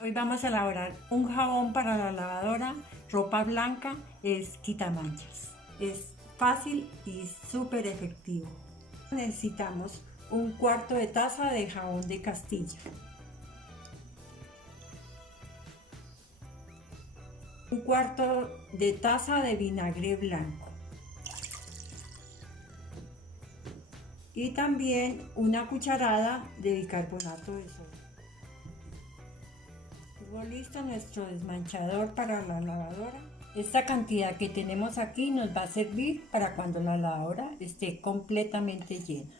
Hoy vamos a elaborar un jabón para la lavadora, ropa blanca, es quitamanchas. Es fácil y súper efectivo. Necesitamos un cuarto de taza de jabón de Castilla, un cuarto de taza de vinagre blanco y también una cucharada de bicarbonato de sodio. Estuvo listo nuestro desmanchador para la lavadora. Esta cantidad que tenemos aquí nos va a servir para cuando la lavadora esté completamente llena.